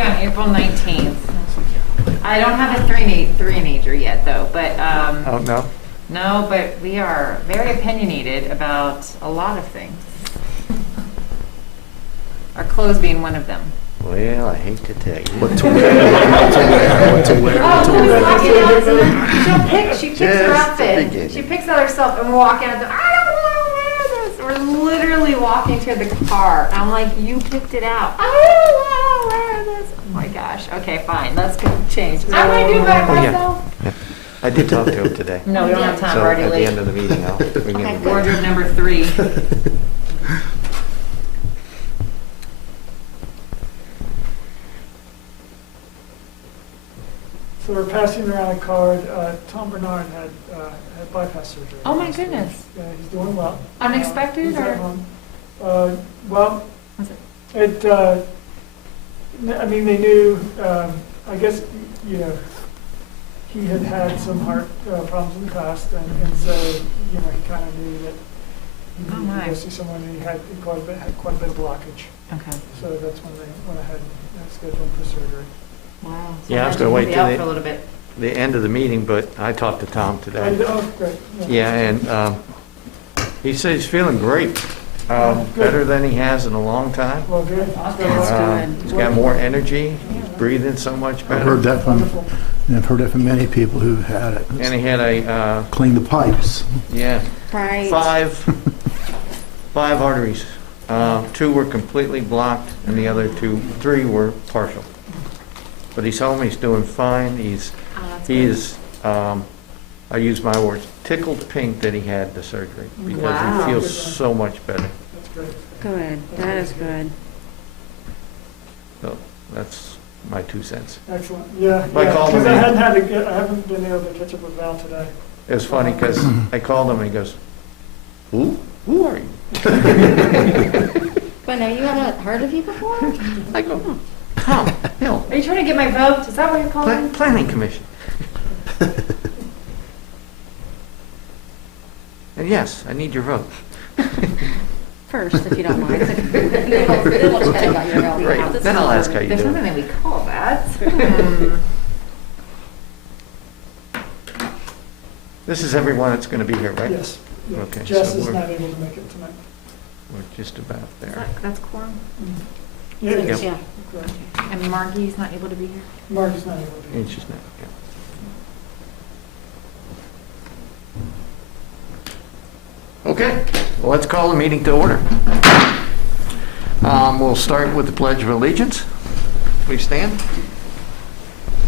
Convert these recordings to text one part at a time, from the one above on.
be on April 19th. I don't have a three-nager yet, though, but, Oh, no? no, but we are very opinionated about a lot of things. Our clothes being one of them. Well, I hate to tell you. What to wear, what to wear, what to wear, what to wear. She picks her Just the outfit. beginning. She picks out herself, and we're walking out. I don't want to wear this. We're literally walking to the car. I'm like, you picked it out. I don't want to wear this. Oh my gosh. Okay, fine. Let's go change. I'm gonna do it by Oh, yeah. myself. Yeah. I did talk to him today. No, we don't have time. So We're already at the late. end of the meeting, I'll bring in the board. Wardrobe number 3. So we're passing around a card. Tom Bernard had bypass surgery. Oh my goodness. Yeah, he's doing well. Unexpected, He's at or? home. Well, Was it? I mean, they knew, I guess, you know, he had had some heart problems in the past, and so, you know, he kind of knew that he Oh, needed to go nice. see someone, and he had quite a bit of blockage. Okay. So that's when they went ahead and scheduled him for surgery. Wow. Yeah, I was gonna wait He'll be till out they- for a little bit. The end of the meeting, but I talked to Tom today. Oh, great. Yeah, and he said he's feeling great. Good. Better than he has in a long time. Well, good. That's So, good. He's got more energy, he's breathing so much I've better. heard that from, Wonderful. and I've heard that from many people who've had it. And he had a, Clean the pipes. yeah, Right. five arteries. 2 were completely blocked, and the other 3 were partial. But he's home, he's doing fine, Oh, that's he good. is, I use my words, tickled pink that he had the surgery, because Wow. he feels so much better. That's great. Good, that is good. So that's my 2 cents. Excellent. Yeah, I called because him I in. I haven't been able to catch up with Val today. It was funny, because I called him, and he goes, who are you? But no, you haven't heard of you before? I go, Tom Hill, Are you trying to get my vote? Is that what you're calling? Planning Commission. And yes, I need your vote. First, if you don't mind. Then we'll chat about your health. Right, then I'll ask how you There's do. something that we call that. This is everyone that's going to be here, right? Yes. Yeah. Okay, Jess so is we're- not able to make it tonight. We're just about there. That's quorum. Yeah, it is. Yeah. Correct. And Margie's not able to be here? Mark is not able to. It's just now, yeah. Okay, well, let's call the meeting to order. We'll start with the Pledge of Allegiance. Please stand.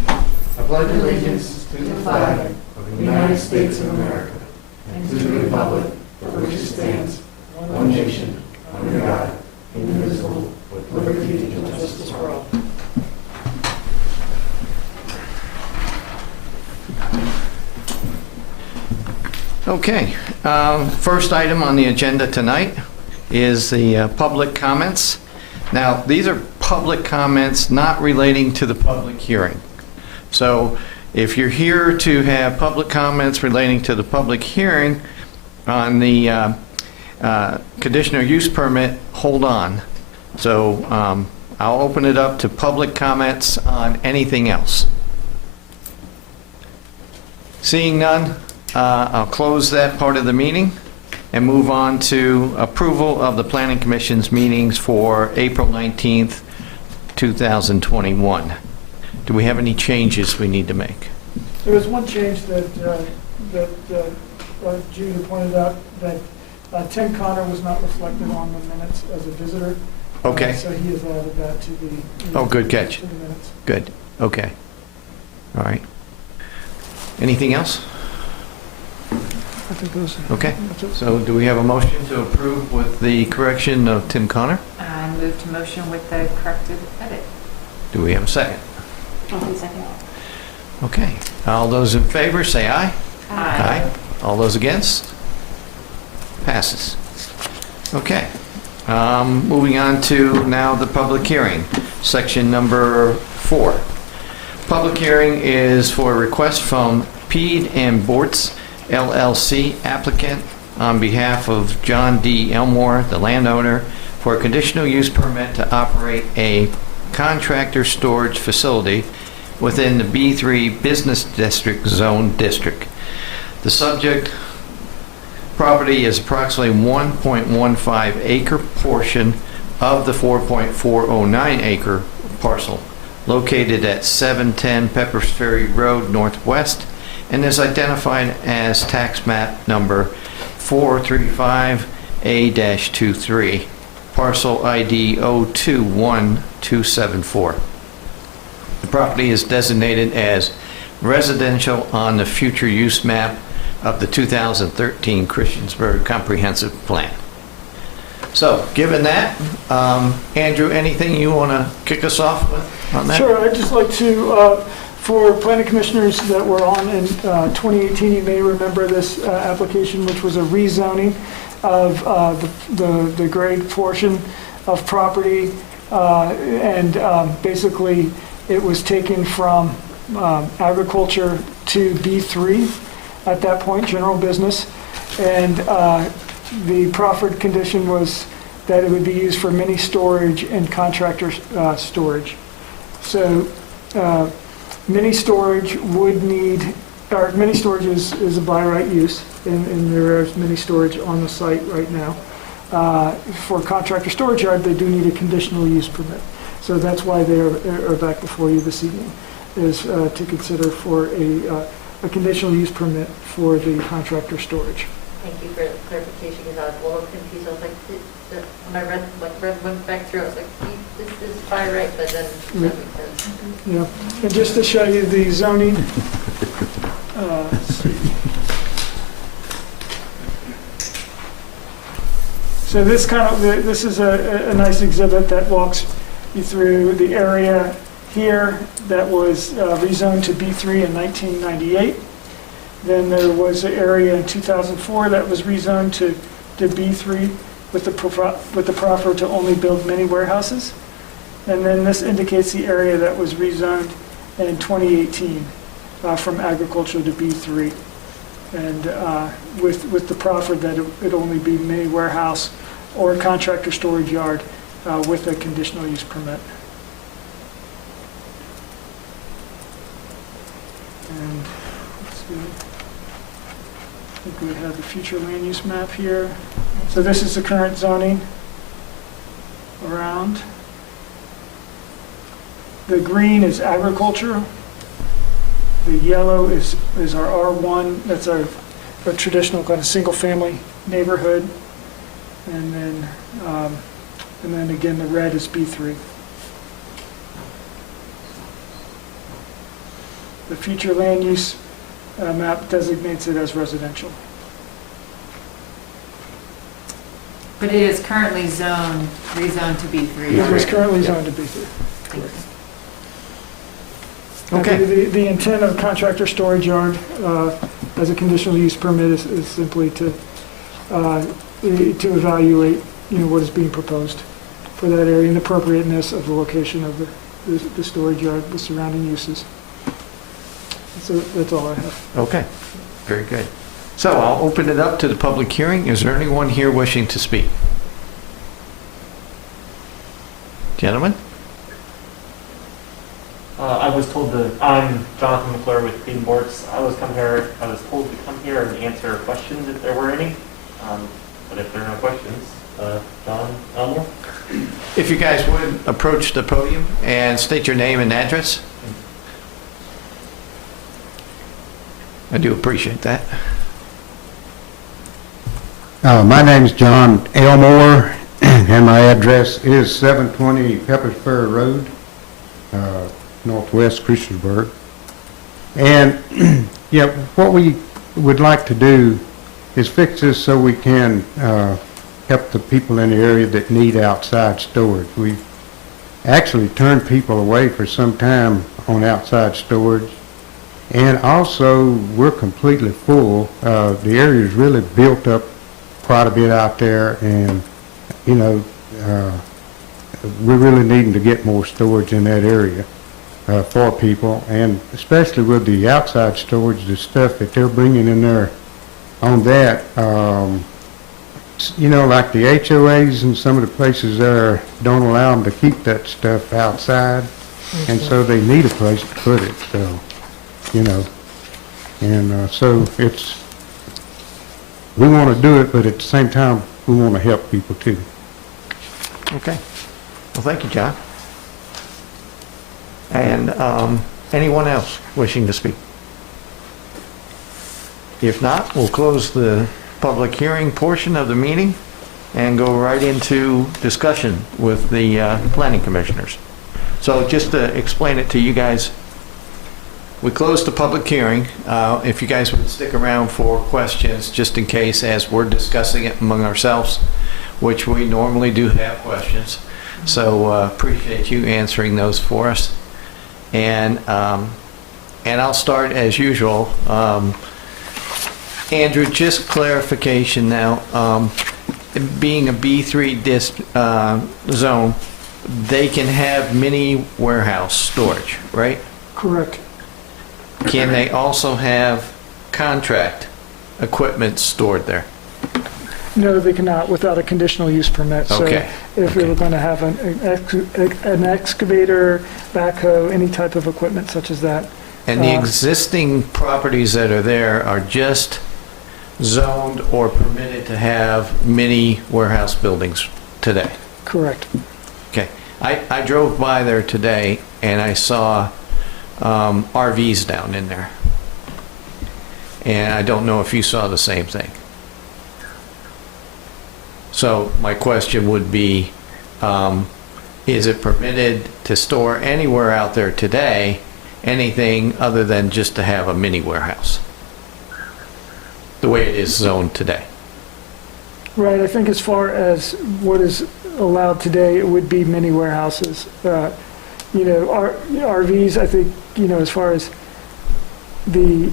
I pledge allegiance to the flag of the United States of America and to the republic for which it stands, one nation, under God, indivisible, with liberty and justice for all. Okay, first item on the agenda tonight is the public comments. Now, these are public comments not relating to the public hearing. So if you're here to have public comments relating to the public hearing on the conditional use permit, hold on. So I'll open it up to public comments on anything else. Seeing none, I'll close that part of the meeting and move on to approval of the Planning Commission's meetings for April 19th, 2021. Do we have any changes we need to make? There was one change that Judy pointed out, that Tim Connor was not reflected on the minutes as a visitor. Okay. So he has added that to the. Oh, good catch. To the minutes. Good, okay. All right. Anything else? I think those. Okay. That's it. So do we have a motion to approve with the correction of Tim Connor? I move to motion with the corrected edit. Do we have a second? I'll do second. Okay. All those in favor, say aye. Aye. All those against? Passes. Okay. Moving on to now the public hearing, section number 4. Public hearing is for a request from Peed and Bortz LLC applicant on behalf of John D. Elmore, the landowner, for a conditional use permit to operate a contractor storage facility within the B3 Business District Zone District. The subject property is approximately 1.15 acre portion of the 4.409 acre parcel located at 710 Peppers Ferry Road Northwest and is identified as tax map number 435A-23, parcel ID 021274. The property is designated as residential on the future use map of the 2013 Christiansburg Comprehensive Plan. So, given that, Andrew, anything you want to kick us off with on that? Sure, I'd just like to, for planning commissioners that were on in 2018, you may remember this application, which was a rezoning of the grade portion of property, and basically it was taken from agriculture to B3 at that point, general business, and the proffered condition was that it would be used for mini storage and contractor storage. So mini storage would need, or mini storage is a by right use, and there is mini storage on the site right now. For contractor storage yard, they do need a conditional use permit. So that's why they are back before you this evening, is to consider for a conditional use permit for the contractor storage. Thank you for the clarification, because I was a little confused. I was like, when I went back through, I was like, this is by right, but then that makes sense. Yeah, and just to show you the zoning, let's see. So this this is a nice exhibit that walks you through the area here that was rezoned to B3 in 1998. Then there was an area in 2004 that was rezoned to B3 with the proffer to only build mini warehouses. And then this indicates the area that was rezoned in 2018 from agriculture to B3. And with the proffer that it only be mini warehouse or contractor storage yard with a conditional use permit. And let's see. I think we have the future land use map here. So this is the current zoning around. The green is agriculture. The yellow is our R1. That's our traditional kind of single family neighborhood. And then again, the red is B3. The future land use map designates it as residential. But it is currently rezoned to B3. It is currently zoned to B3. Okay. The intent of contractor storage yard as a conditional use permit is simply to evaluate, what is being proposed for that area and appropriateness of the location of the storage yard with surrounding uses. So that's all I have. Okay, very good. So I'll open it up to the public hearing. Is there anyone here wishing to speak? Gentlemen? I was told I'm Jonathan McClure with Clean Boards. I was told to come here and answer questions if there were any. But if there are no questions, John Elmore. If you guys would approach the podium and state your name and address. I do appreciate that. My name is John Elmore, and my address is 720 Peppers Ferry Road, Northwest Christiansburg. And what we would like to do is fix this so we can help the people in the area that need outside storage. We've actually turned people away for some time on outside storage. And also, we're completely full. The area is really built up quite a bit out there, and, we're really needing to get more storage in that area for people, and especially with the outside storage, the stuff that they're bringing in there on that, you know, like the HOAs and some of the places there don't allow them to keep that stuff outside, and so they need a place to put it, so, you know. And so we want to do it, but at the same time, we want to help people too. Okay. Well, thank you, John. And anyone else wishing to speak? If not, we'll close the public hearing portion of the meeting and go right into discussion with the planning commissioners. So just to explain it to you guys, we closed the public hearing. If you guys would stick around for questions, just in case, as we're discussing it among ourselves, which we normally do have questions. So appreciate you answering those for us. And I'll start as usual. Andrew, just clarification now. Being a B3 zone, they can have mini warehouse storage, right? Correct. Can they also have contract equipment stored there? No, they cannot without a conditional use permit. Okay. So if we were going to have an excavator, backhoe, any type of equipment such as that. And the existing properties that are there are just zoned or permitted to have mini warehouse buildings today? Correct. Okay. I drove by there today and I saw RVs down in there. And I don't know if you saw the same thing. So my question would be, is it permitted to store anywhere out there today anything other than just to have a mini warehouse? The way it is zoned today. Right. I think as far as what is allowed today, it would be mini warehouses. You know, RVs, I think, you know, as far as the,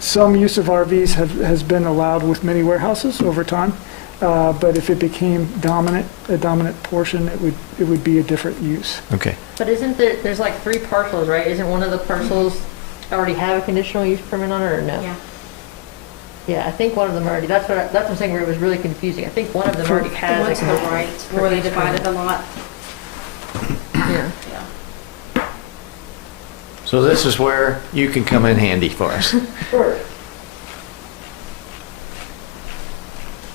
some use of RVs has been allowed with mini warehouses over time. But if it became a dominant portion, it would be a different use. Okay. But isn't there's like 3 parcels, right? Isn't one of the parcels already have a conditional use permit on it, or no? Yeah. Yeah, I think one of them already, that's what I'm saying, where it was really confusing. I think one of them already The has. one to the right, where they divided the lot. Yeah. Yeah. So this is where you can come in handy for us. Sure.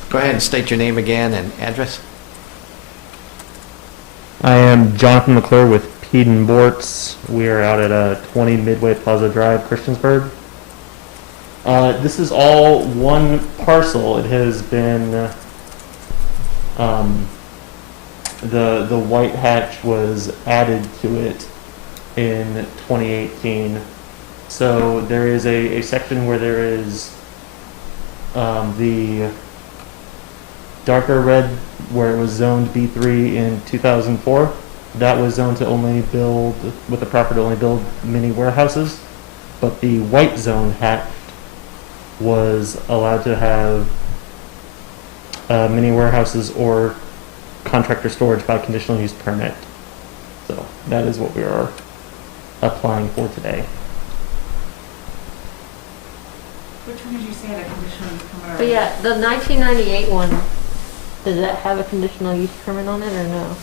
Go ahead and state your name again and address. I am Jonathan McClure with Peden Bortz. We are out at 20 Midway Plaza Drive, Christiansburg. This is all one parcel. It has been, the white hatch was added to it in 2018. So there is a section where there is the darker red where it was zoned B3 in 2004. That was zoned to only build, with the property to only build mini warehouses. But the white zone hatch was allowed to have mini warehouses or contractor storage by conditional use permit. So that is what we are applying for today. Which one did you say had a conditional use permit? But yeah, the 1998 one, does that have a conditional use permit on it or no?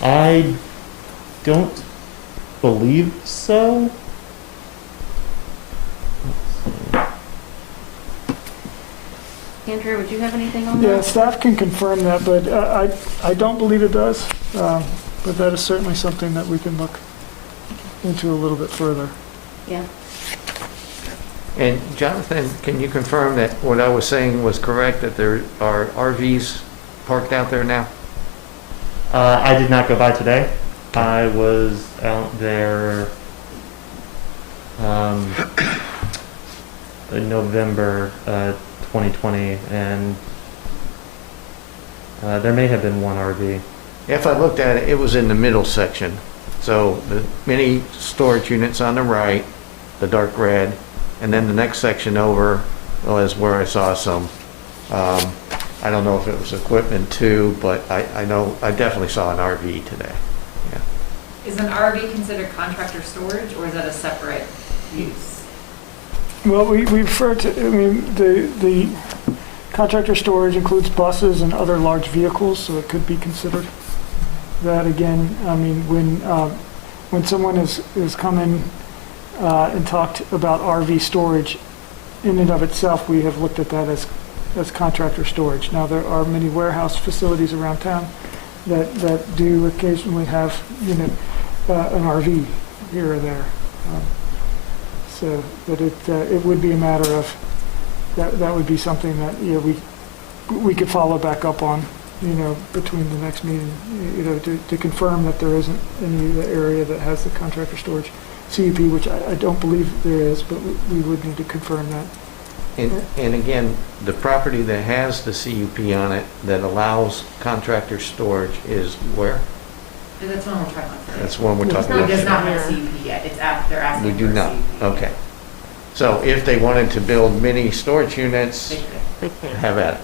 I don't believe so. Andrew, would you have anything on Yeah, that? staff can confirm that, but I don't believe it does. But that is certainly something that we can look into a little bit further. Yeah. And Jonathan, can you confirm that what I was saying was correct, that there are RVs parked out there now? I did not go by today. I was out there in November 2020, and there may have been one RV. If I looked at it, it was in the middle section. So the mini storage units on the right, the dark red, and then the next section over was where I saw some. I don't know if it was equipment too, but I know I definitely saw an RV today. Yeah. Is an RV considered contractor storage, or is that a separate use? Well, we refer to, I mean, the contractor storage includes buses and other large vehicles, so it could be considered. That again, I mean, when someone has come in and talked about RV storage, in and of itself, we have looked at that as contractor storage. Now, there are many warehouse facilities around town that do occasionally have, you know, an RV here or there. So, but it would be a matter of, that would be something that, you know, we could follow back up on, you know, between the next meeting, you know, to confirm that there isn't any area that has the contractor storage CUP, which I don't believe there is, but we would need to confirm that. And again, the property that has the CUP on it that allows contractor storage is where? That's one we're talking about today. That's one we're It's talking not- about. It does not Yeah. have a CUP yet. It's they're We asking do for a not, CUP. okay. So if they wanted to build mini storage units, They could. They can't. have at it.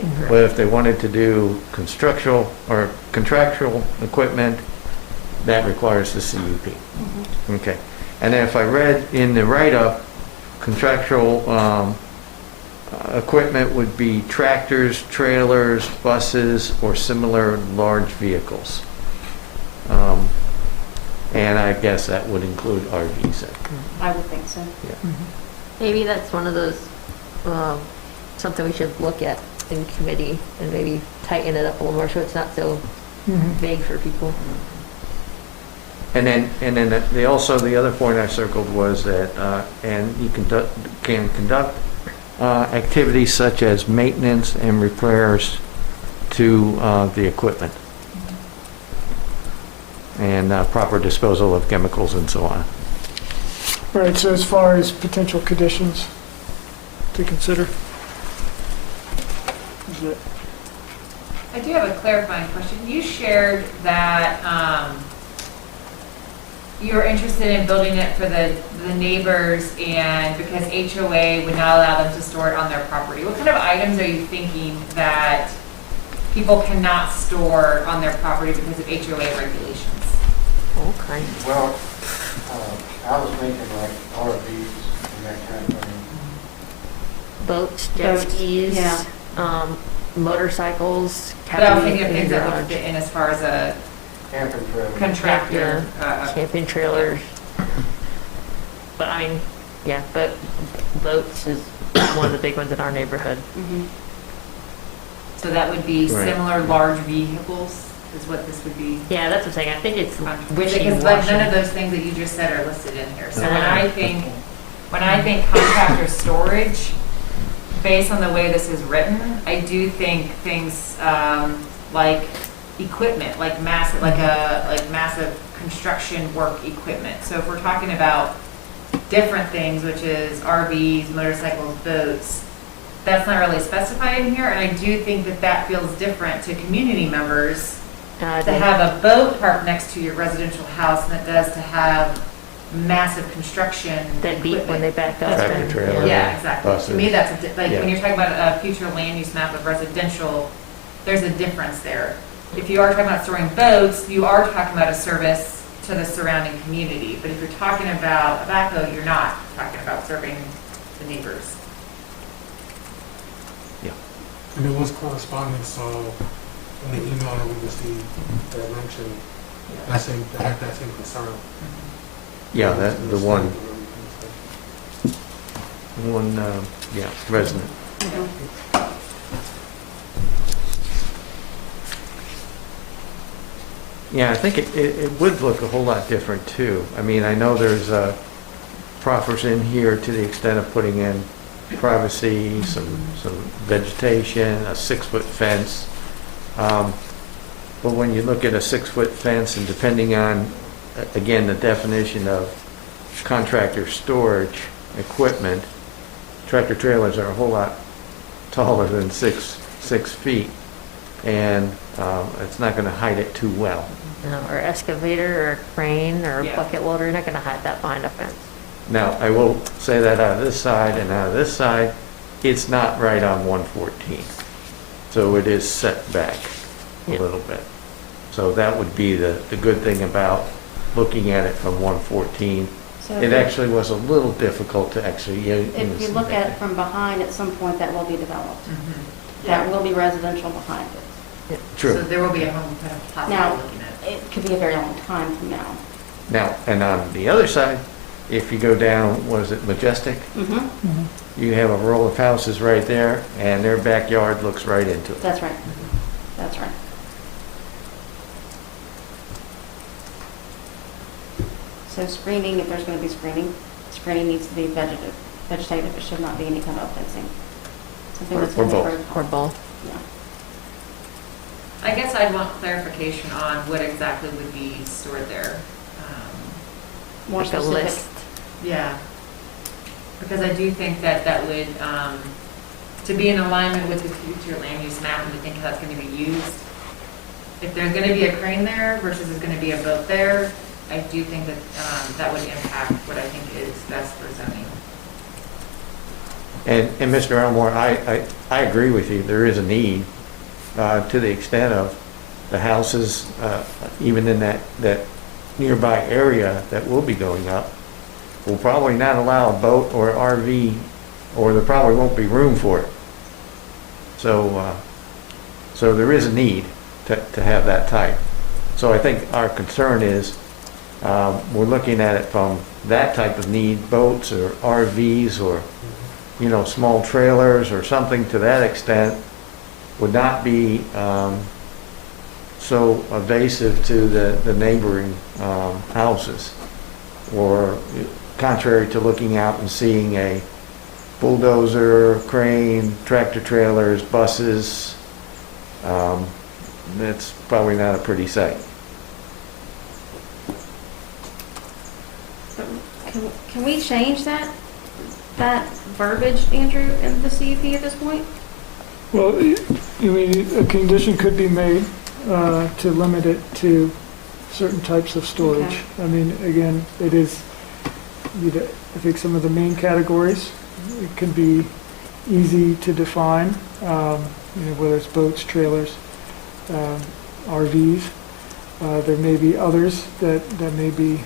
Incorrect. But if they wanted to do constructional or contractual equipment, that requires the CUP. Okay. And then if I read in the write-up, contractual equipment would be tractors, trailers, buses, or similar large vehicles. And I guess that would include RVs then. I would think so. Maybe that's one of those, something we should look at in committee and maybe tighten it up a little more so it's not so vague for people. And then the other point I circled was that, and you can conduct activities such as maintenance and repairs to the equipment. And proper disposal of chemicals and so on. Right, so as far as potential conditions to consider? Is it? I do have a clarifying question. You shared that you're interested in building it for the neighbors and because HOA would not allow them to store it on their property. What kind of items are you thinking that people cannot store on their property because of HOA regulations? All kinds. Well, I was thinking like RVs and that kind of thing. Boats, jet Boats, skis, yeah. Motorcycles. But I was cabin thinking of in things your that would garage. fit in as far as a Camping trailer. contractor. Camping trailers. But I mean, yeah, but boats is one of the big ones in our neighborhood. So that would be Right. similar large vehicles is what this would be. Yeah, that's what I'm saying. I think it's Because like none of wishy-washy. those things that you just said are listed in here. So when Uh-huh. I think contractor storage, based on the way this is written, I do think things like equipment, like massive, like massive construction work equipment. So if we're talking about different things, which is RVs, motorcycles, boats, that's not really specified in here. And I do think that that feels different to community members to have a boat parked next to your residential house than it does to have massive construction that beep when equipment. they back up. Tractor and- trailer. Yeah, exactly. Buses. To me, that's like Yeah. when you're talking about a future land use map of residential, there's a difference there. If you are talking about storing boats, you are talking about a service to the surrounding community. But if you're talking about a backhoe, you're not talking about serving the neighbors. And there was correspondence, in the email that we received that mentioned that same concern. Yeah, the one resident. Yeah, I think it would look a whole lot different too. I mean, I know there's proffers in here to the extent of putting in privacy, some vegetation, a 6-foot fence. But when you look at a 6-foot fence and depending on, again, the definition of contractor storage equipment, tractor trailers are a whole lot taller than 6 feet. And it's not going to hide it too well. No, or excavator or a crane or a Yeah. bucket loader, you're not gonna hide that behind a fence. Now, I will say that out of this side and out of this side, it's not right on 114. So it is set back a Yeah. little bit. So that would be the good thing about looking at it from 114 So It actually was a little difficult to actually. if you look at it from behind, at some point that will be developed. That will be residential behind it. True. So there will be a home possibly Now, looking at. it could be a very long time from now. Now, and on the other side, if you go down, was it Majestic? Mm-hmm. You have a row of houses right there, and their backyard looks right into it. That's right. That's right. So screening, if there's going to be screening needs to be vegetative. It should not be any kind of fencing. Something that's Or going to both. Or both. Yeah. I guess I'd want clarification on what exactly would be stored there. More Like a specific. list. Yeah. Because I do think that that would, to be in alignment with the future land use map and to think how it's going to be used. If there's going to be a crane there versus there's going to be a boat there, I do think that that would impact what I think is best for zoning. And Mr. Elmore, I agree with you, there is a need to the extent of the houses, even in that nearby area that will be going up, will probably not allow a boat or RV, or there probably won't be room for it. So there is a need to have that type. So I think our concern is, we're looking at it from that type of need, boats or RVs or, small trailers or something to that extent would not be so evasive to the neighboring houses. Or contrary to looking out and seeing a bulldozer, crane, tractor trailers, buses, it's probably not a pretty sight. Can we change that verbiage, Andrew, in the CUP at this point? Well, a condition could be made to limit it to certain types of storage. Okay. I mean, again, it is, I think some of the main categories, it can be easy to define, whether it's boats, trailers, RVs. There may be others that may be,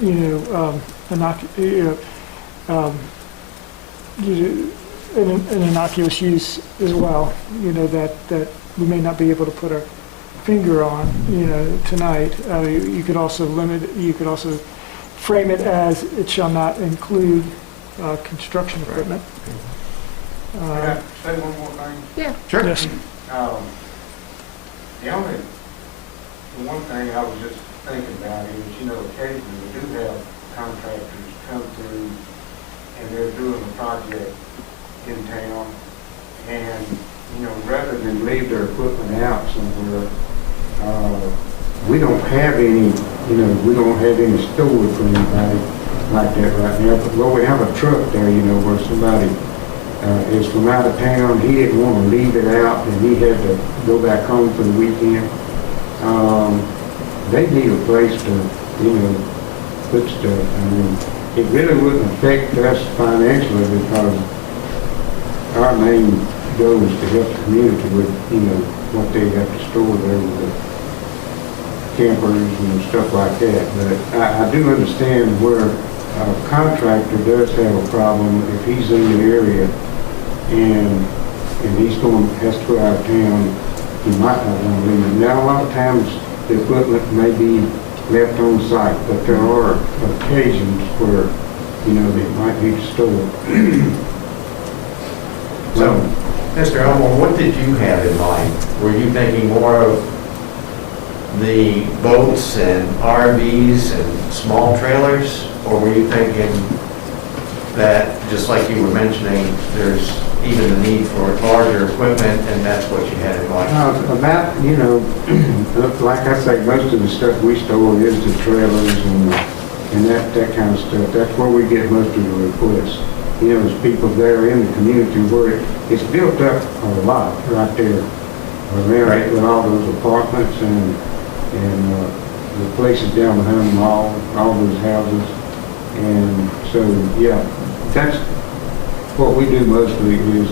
an innocuous use as well, that we may not be able to put our finger on, tonight. You could also frame it as it shall not include construction equipment. Can I say one more thing? Yeah. Sure. Yes. The one thing I was just thinking about is, occasionally we do have contractors come through and they're doing a project in town, and, rather than leave their equipment out somewhere, we don't have any storage for anybody like that right now. But, well, we have a truck there, where somebody is from out of town. He didn't want to leave it out, and he had to go back home for the weekend. They need a place to, put stuff. I mean, it really wouldn't affect us financially because our main goal is to help the community with, what they have to store there with the campers and stuff like that. But I do understand where a contractor does have a problem if he's in the area and he's has to go out of town. He might not want to leave it. Now, a lot of times the equipment may be left on site, but there are occasions where, they might be stored. So, Mr. Elmore, what did you have in mind? Were you thinking more of the boats and RVs and small trailers? Or were you thinking that, just like you were mentioning, there's even the need for larger equipment and that's what you had in mind? Like I say, most of the stuff we store is the trailers and that kind of stuff. That's where we get most of the requests. There's people there in the community where it's built up a lot right there. Right. With all those apartments and the places down behind them, all those houses. And so, yeah, that's what we do mostly is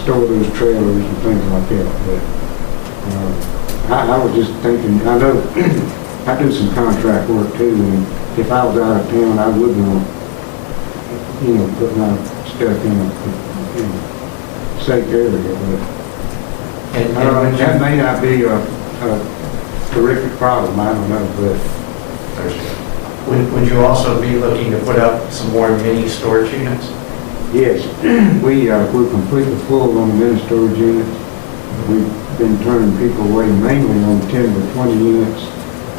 store those trailers and things like that. But I was just thinking, I know I do some contract work too, if I was out of town, I would want, put my stuff in a safe area, but And that may not be a terrific problem, I don't know, but would you also be looking to put up some more mini storage units? yes, we're completely full on mini storage units. We've been turning people away mainly on 10 to 20 units.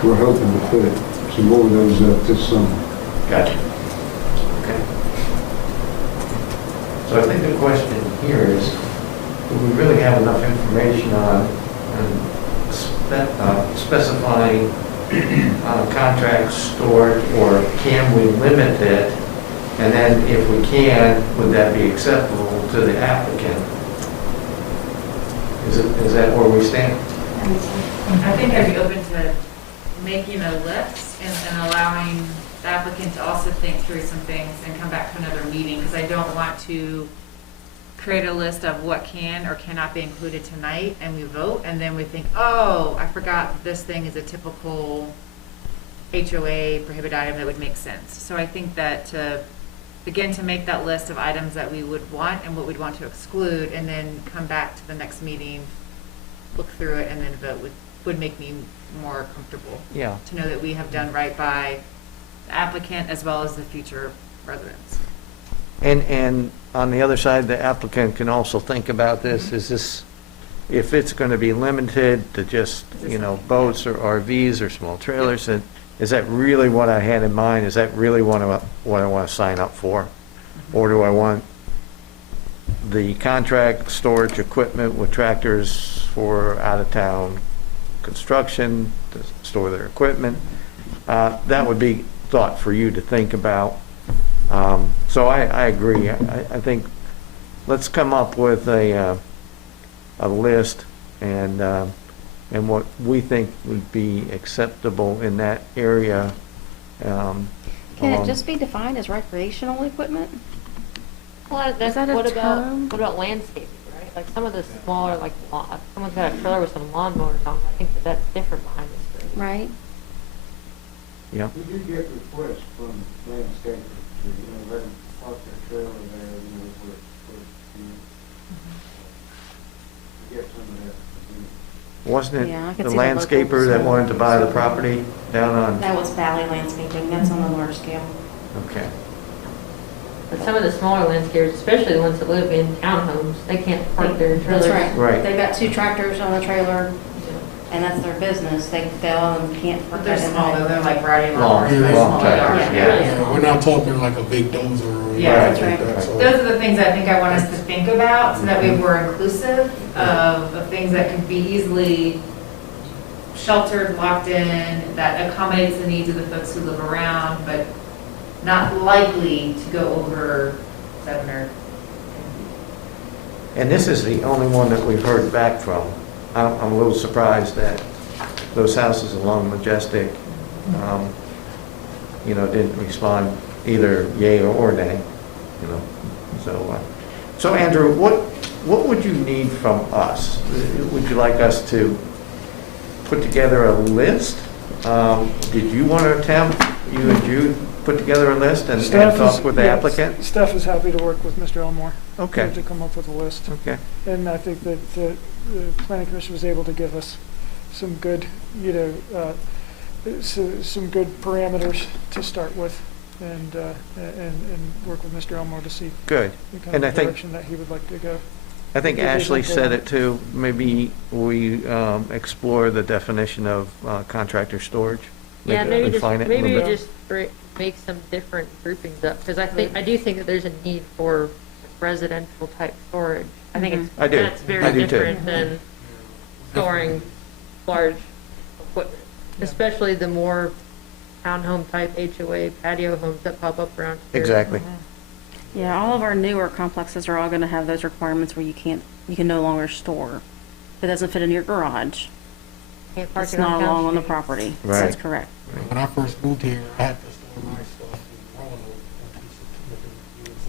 We're hoping to put some more of those up this summer. Gotcha. Okay. So I think the question here is, do we really have enough information on specifying contract storage, or can we limit it? And then if we can, would that be acceptable to the applicant? Is that where we stand? I think I'd be open to making a list and allowing the applicant to also think through some things and come back to another meeting, because I don't want to create a list of what can or cannot be included tonight, and we vote, and then we think, oh, I forgot this thing is a typical HOA prohibited item that would make sense. So I think that to begin to make that list of items that we would want and what we'd want to exclude, and then come back to the next meeting, look through it, and then vote would make me more comfortable. Yeah. To know that we have done right by the applicant as well as the future residents. And on the other side, the applicant can also think about this, is this, if it's going to be limited to just, boats or RVs or small trailers, and is that really what I had in mind? Is that really what I want to sign up for? Or do I want the contract storage equipment with tractors for out-of-town construction to store their equipment? That would be thought for you to think about. So I agree. I think let's come up with a list and what we think would be acceptable in that area. Can it just be defined as recreational equipment? Well, Is that a what term? about landscaping, right? Like some of the smaller, like if someone's got a trailer with some lawnmowers on, I think that's different behind the screen. Right? Yeah. We do get requests from landscapers to, let them park their trailer there, to get some of that. Wasn't Yeah, I it could the see the landscaper locals. that wanted to buy the property down on? That was Valley Landscaping, that's on a large scale. Okay. But some of the smaller landscapers, especially the ones that live in townhomes, they can't park their trailers. That's right. Right. They've got 2 tractors on a trailer, and that's their business. They all of them can't park But they're that in small, though. there. They're like riding Long- lawnmowers. Very long small tractors, yards. yeah. Yeah, we're not talking like a big dozer or Yeah, anything that's like that, so. Those are the things I think I want us to think about, so that way we're inclusive of things that could be easily sheltered, locked in, that accommodates the needs of the folks who live around, but not likely to go over 7 or. And this is the only one that we've heard back from. I'm a little surprised that those houses along Majestic, didn't respond either yay or nay, So Andrew, what would you need from us? Would you like us to put together a list? Did you want to attempt, you and Jude, put together a list and talk with the applicant? Steph is happy to work with Mr. Elmore. Okay. To come up with a list. Okay. And I think that the planning commission was able to give us some good, some good parameters to start with, and work with Mr. Elmore to see Good. the kind And I of think, direction that he would like to go. I think Ashley said it too. Maybe we explore the definition of contractor storage. Yeah, maybe refine it a maybe little we bit. just make some different groupings up, because I do think that there's a need for residential type storage. I think it's, I do. that's I very do too. different than storing large equipment, especially the more townhome type HOA patio homes that pop up around here. Exactly. Yeah, all of our newer complexes are all going to have those requirements where you can no longer store. If it doesn't fit in your garage, Can't park it's it on not Town along on the Street. property. Right. That's correct. When I first moved here, I had to store my stuff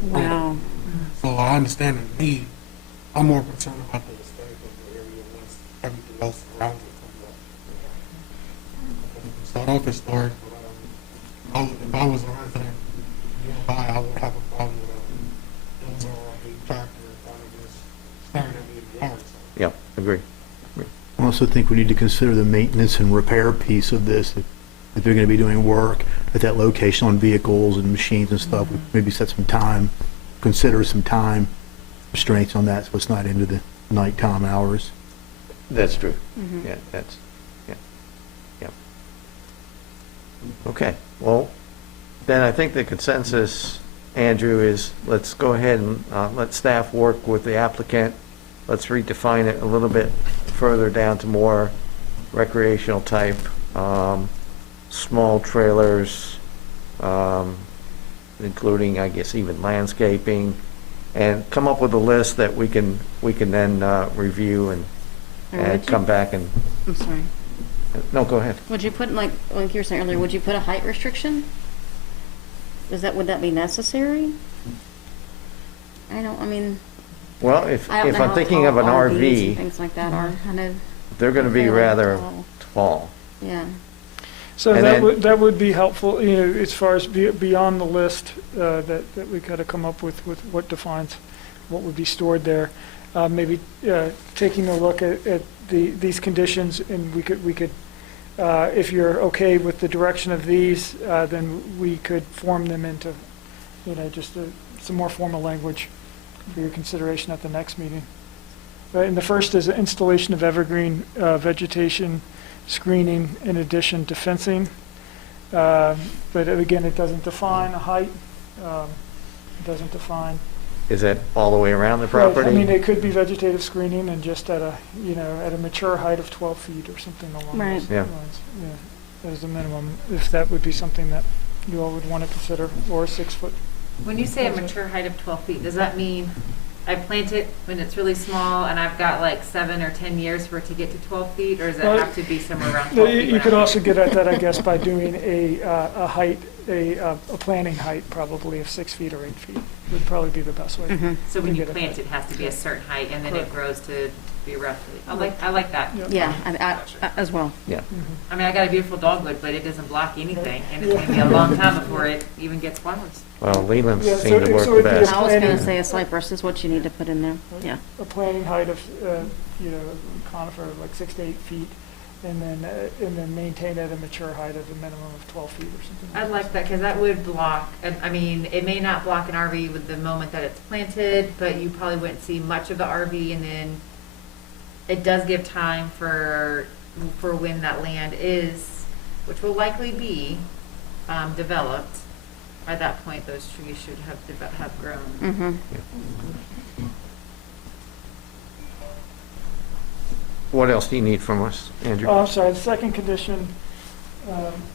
in Roanoke. Wow. So I understand the need. I'm more concerned about the aesthetic of the area once everything else around it comes up. We can start off as storage, but If I was a resident nearby, I would have a problem with a dozer or a tractor kind of just staring at me in the yard. So Yep, agree. I also think we need to consider the maintenance and repair piece of this. If they're going to be doing work at that location on vehicles and machines and stuff, maybe set some time, consider some time restraints on that so it's not into the nighttime hours. That's true. Mhm. Yeah, yeah. Okay, well, then I think the consensus, Andrew, is let's go ahead and let staff work with the applicant. Let's redefine it a little bit further down to more recreational type, small trailers, including, I guess, even landscaping, and come up with a list that we can then review and would come you- back and, I'm sorry. no, go ahead. Would you put, like you were saying earlier, would you put a height restriction? Would that be necessary? I mean, Well, if I don't know I'm how thinking of an tall RVs and RV, things like that are. I know, they're going to be They're like rather tall. tall. yeah. So And then- that would be helpful, you know, as far as beyond the list that we got to come up with what defines what would be stored there. Maybe taking a look at these conditions, and we could if you're okay with the direction of these, then we could form them into, you know, just some more formal language for your consideration at the next meeting. And the first is the installation of evergreen vegetation screening in addition to fencing. But again, it doesn't define a height. It doesn't define. Is that all the way around the Right, property? I mean, it could be vegetative screening and just at a, you know, at a mature height of 12 feet or something along Right. those Yeah. lines. Yeah, as a minimum, if that would be something that you all would want to consider, or a 6 foot. When you say a mature height of 12 feet, does that mean I plant it when it's really small and I've got like 7 or 10 years for it to get to 12 feet, or does it Well, have to be somewhere around 12 feet? You when could I- also get at that, I guess, by doing a height, a planting height probably of 6 feet or 8 feet would probably be the best way. Mhm. So when to you get at plant that. it, has to be a certain height, and then it Correct. grows to be roughly, I like that. Yeah, as well. Yeah. Mhm. I mean, I got a beautiful dogwood, but it doesn't block anything, and it's gonna be a long time before it even gets flowers. Well, Leland's Yeah, seem to so work it'd the be a best. I was going to planting- say a cypress is what you need to put in there. Yeah. A planting height of, you know, conifer like 6 to 8 feet, and then maintain at a mature height of a minimum of 12 feet or something. I like that, because that would block, I mean, it may not block an RV with the moment that it's planted, but you probably wouldn't see much of the RV, and then it does give time for when that land is, which will likely be developed. By that point, those trees should have grown. Mm-hmm. What else do you need from us, Andrew? Oh, I'm sorry, the second condition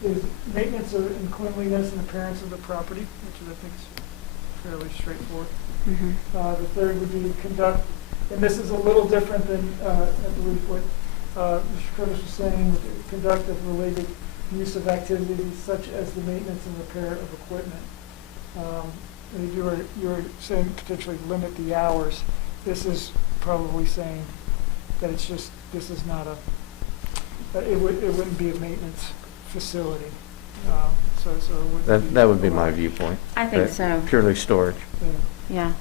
is maintenance and cleanliness and appearance of the property, which I think is fairly straightforward. Mm-hmm. The third would be conduct, and this is a little different than, I believe, what Mr. Curtis was saying, conduct of related use of activities such as the maintenance and repair of equipment. And you were saying potentially limit the hours. This is probably saying that it's just, this is not it wouldn't be a maintenance facility. So it wouldn't That would be my viewpoint. I think That so. Purely storage. Yeah. Yeah.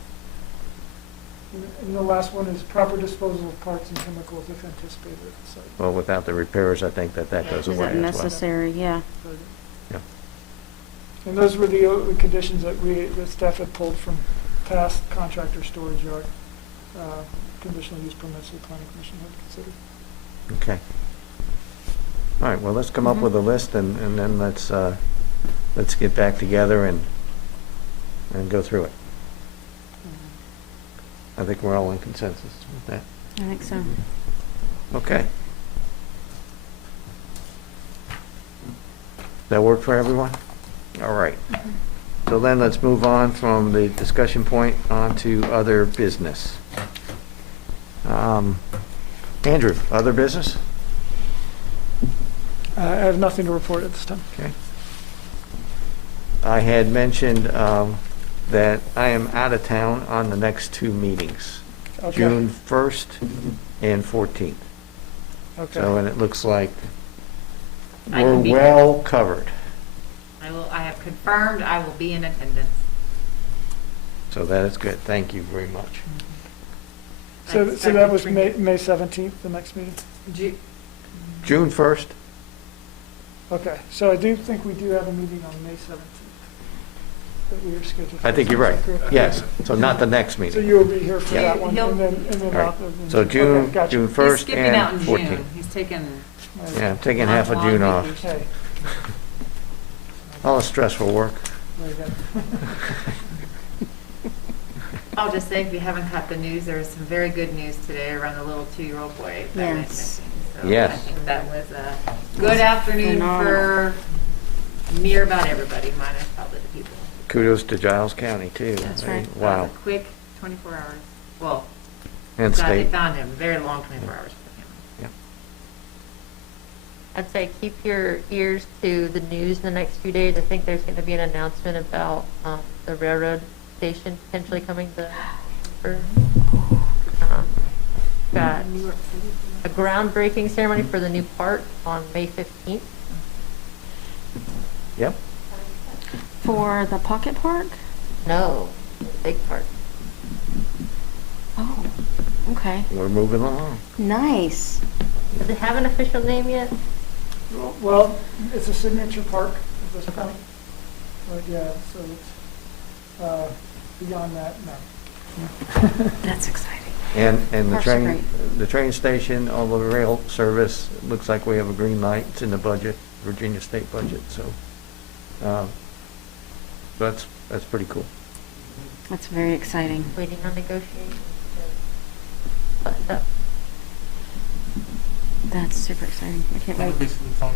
And the last one is proper disposal of parts and chemicals if anticipated at the site. Well, without the repairs, I think that goes Is away it as well. necessary? Yeah. Yeah. And those were the conditions that staff had pulled from past contractor storage yard conditional use permits the planning commission had considered. Okay. All right, well, let's come up with a list, and then let's get back together and go through it. I think we're all in consensus with that. I think so. Okay. That work for everyone? All right. So then let's move on from the discussion point on to other business. Andrew, other business? I have nothing to report at this time. Okay. I had mentioned that I am out of town on the next 2 meetings, Okay. June 1st and 14th. So, Okay. and it looks like I we're can be- well covered. I have confirmed I will be in attendance. So that is good. Thank you very much. So that was May 17th, the next meeting? June 1st? Okay, so I do think we do have a meeting on May 17th that we are scheduled for. I think you're right. Is that correct? Yes, so not the next So meeting. you will be here for Yeah. that one, and then All right. out. So June, Okay, gotcha. June He's 1st skipping out and in 14th. June. He's taking Yeah, I'm taking half of June off. vacation. Hey, All the stressful work. there you go. I'll just say, if you haven't caught the news, there was some very good news today around the little 2-year-old boy that went Yes. missing. So Yes. I think that was a good afternoon for near about everybody, minus probably the people. Kudos to Giles County, too. That's right. That Wow. was a quick 24 hours. Well, And God, they state. found him. Very long 24 hours for him. I'd say keep your ears to the news in the next few days. I think there's going to be an announcement about the railroad station potentially coming to, got a groundbreaking ceremony for the new park on May 15th. Yep. For the pocket park? No, big park. Oh, okay. We're moving along. Nice. Does it have an official name yet? Well, it's a signature park at this point. But yeah, so it's beyond that, no. That's exciting. And the Parks are train, the train station, all the rail service, it looks like we have a green light. It's in the budget, Virginia state budget, so, that's pretty cool. That's very exciting. Waiting on negotiations. Buttoned up. That's super exciting. I can't wait. Basically, from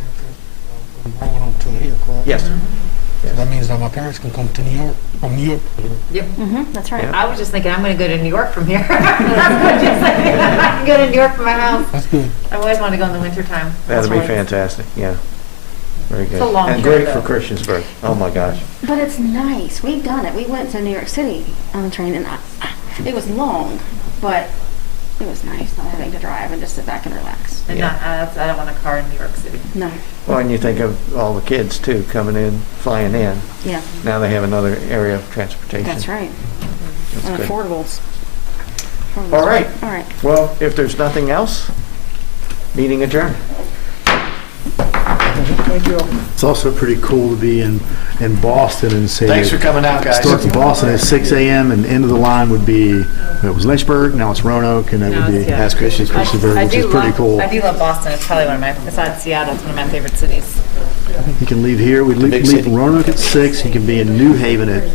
Roanoke on to here, correct? Yes. So that means that my parents can come to New York, from New York to here. Yep. Mm-hmm, that's right. Yeah. I was just thinking, I'm going to go to New York from here. That's what I just said. I can go to New York from my house. That's good. I always wanted to go in the wintertime. That'll be That's why- fantastic, yeah. Very good. It's a long And trip, great for though. Christiansburg. Oh, my gosh. But it's nice. We've done it. We went to New York City on the train, and it was long, but it was nice not having to drive and just sit back and relax. And Yeah. I don't want a car in New York City. No. Well, and you think of all the kids, too, coming in, flying in. Yeah, Now they have another area of transportation. that's right. That's And good. affordables. All right. All right. Well, if there's nothing else, meeting adjourned. Thank you all. It's also pretty cool to be in Boston and say. Thanks for coming out, guys. Starts in Boston at 6 a.m. and end of the line would be, it was Lynchburg, now it's Roanoke, and it No, would be it's Seattle. Christiansburg, which is pretty cool. I do love Boston. It's probably one of my, besides Seattle, it's one of my favorite cities. You can leave here, we big leave city. Roanoke at 6, you can be in New Haven at